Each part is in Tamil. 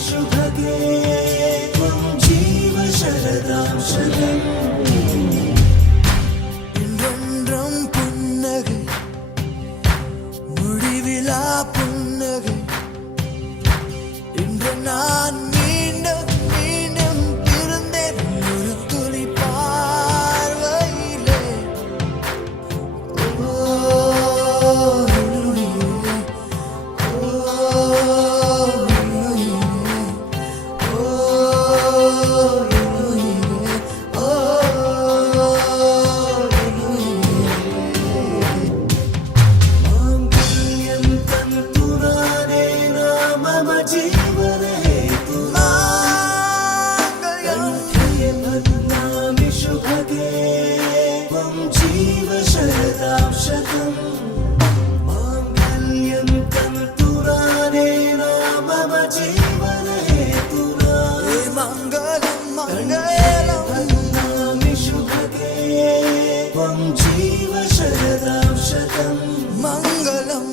शुभगे त्वं जीव शरदां शतम् இன்றென்றும் புன்னகை முடிவிலா புன்னகை இன்று நான் மீண்டும் மீண்டும் பிறந்தேன் ஒரு துளி பார்வையிலே जीव शरदां शतम् मङ्गलम्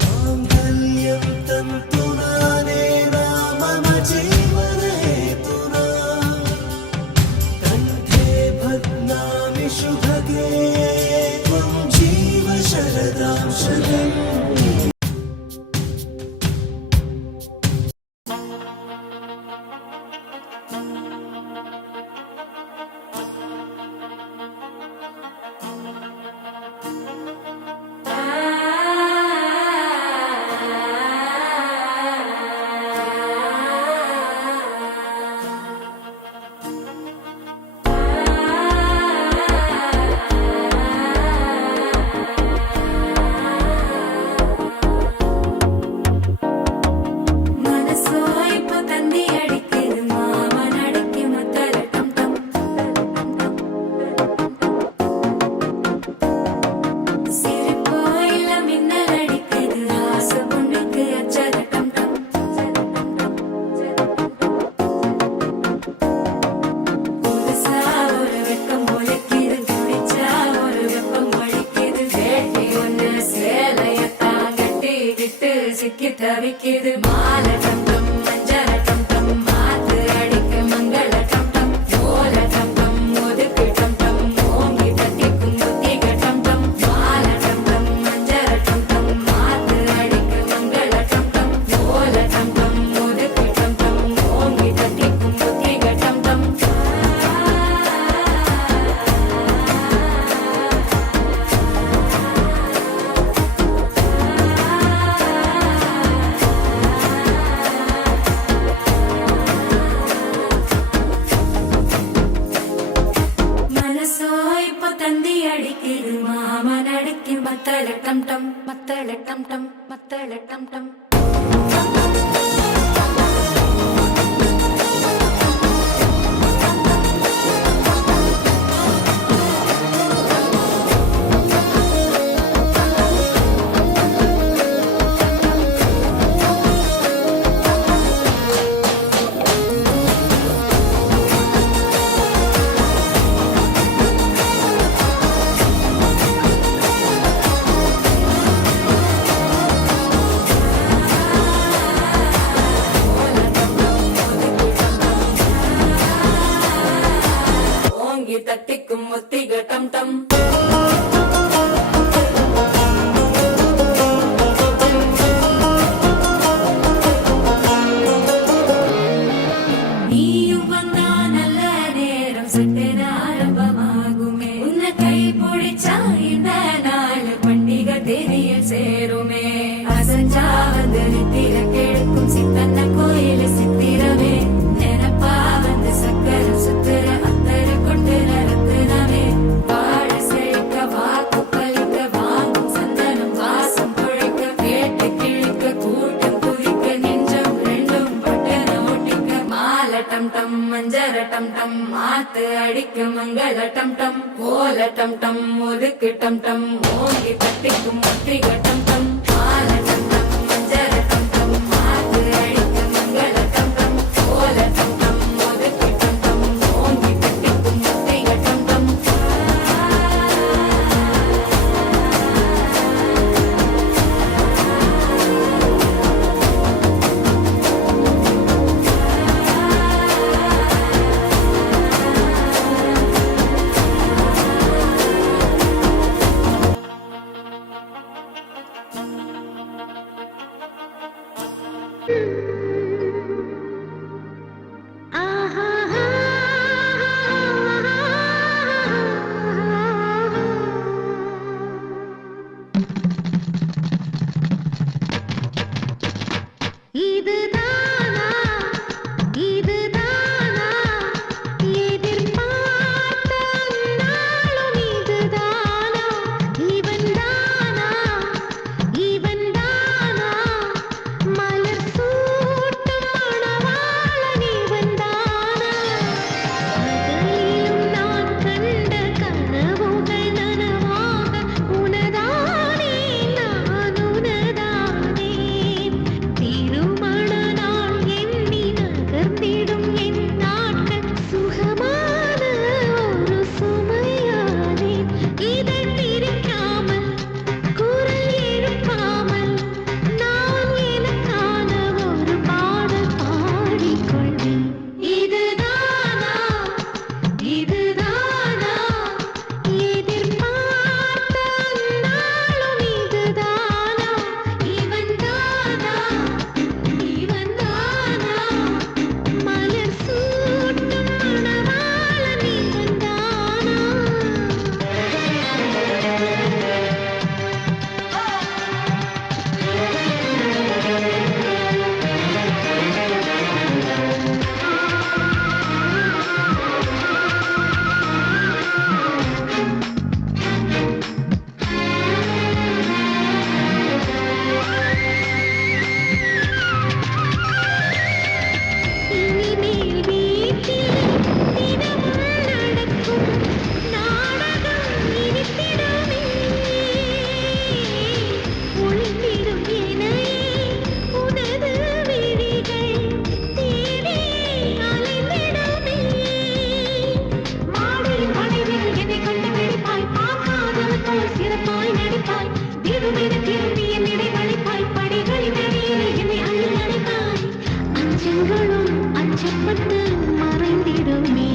माङ्गल्यं तन्तुनानेन मम जीवनहेतुना कण्ठे बध्नामि शुभगे त्वं जीव शरदां शतम् தவிக்குது மால டம் டம் மஞ்சள டம் டம் மாத்து அடிக்க மங்கள டம் டம் ஓல டம் டம் ஒதுக்கு டம் டம் ஓங்கி தட்டிக்கும் முத்திக டம் டம் மால டம் டம் மஞ்சள டம் டம் மாத்து அடிக்க மங்கள டம் டம் ஓல டம் டம் ஒதுக்கு டம் டம் ஓங்கி தட்டிக்கும் முத்திக டம் டம் மத்தள டம் டம் மத்தள டம் டம் மத்தள டம் டம் தட்டிக்கும் முத்திக டம் டம் நீயும் வந்தா நல்ல நேரம் சட்டென ஆரம்பமாகுமே உன்னை கை பிடிச்சா இந்த நாள் பண்டிகை தேதியில் சேருமே அசஞ்சா வந்து நித்திர கெடுக்கும் சித்தன்ன கோயில் சித்திரமே நினைப்பா வந்து சக்கரம் சுத்துற மஞ்சர டம் டம் மாத்து அடிக்க மங்கள டம் டம் ஓல டம் டம் ஒதுக்கு டம் டம் ஓங்கி தட்டிக்கும் முத்திக டம் டம் மால டம் டம் மஞ்சர டம் டம் மாத்து அடிக்க மங்கள டம் டம் ஓல டம் டம் ஒதுக்கு டம் டம் ஓங்கி தட்டிக்கும் முத்திக டம் டம் பட்டு மறைந்திடுமே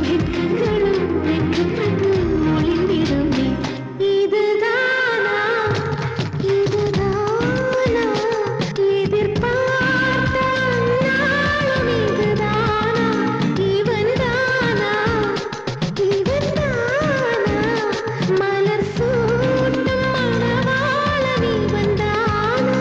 வெட்கங்களும் வெட்கப்பட்டு ஒளிந்திடுமே இதுதானா இதுதானா எதிர்பார்த்த நாளும் இதுதானா இவன்தானா இவன்தானா மலர் சூட்டும் மணவாளன் இவன்தானா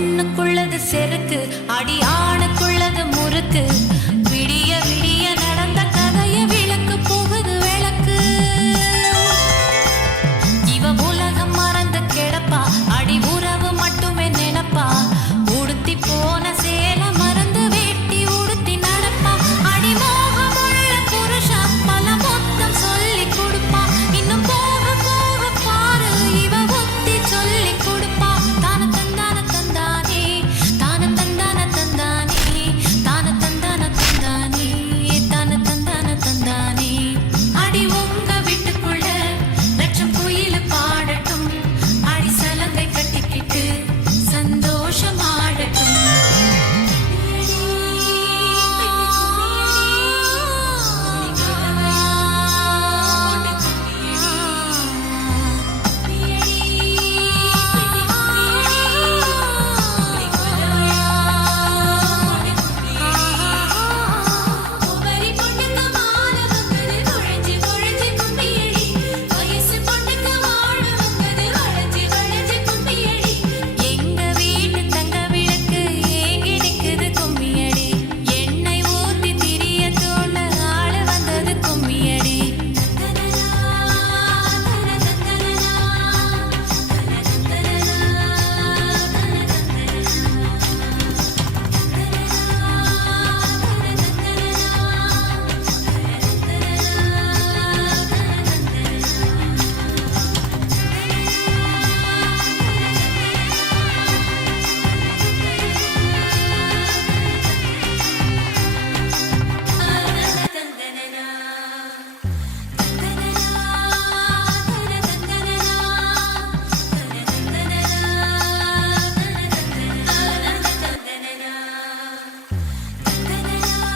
பொண்ணுக்குள்ளது செருக்கு அடியானுக்கு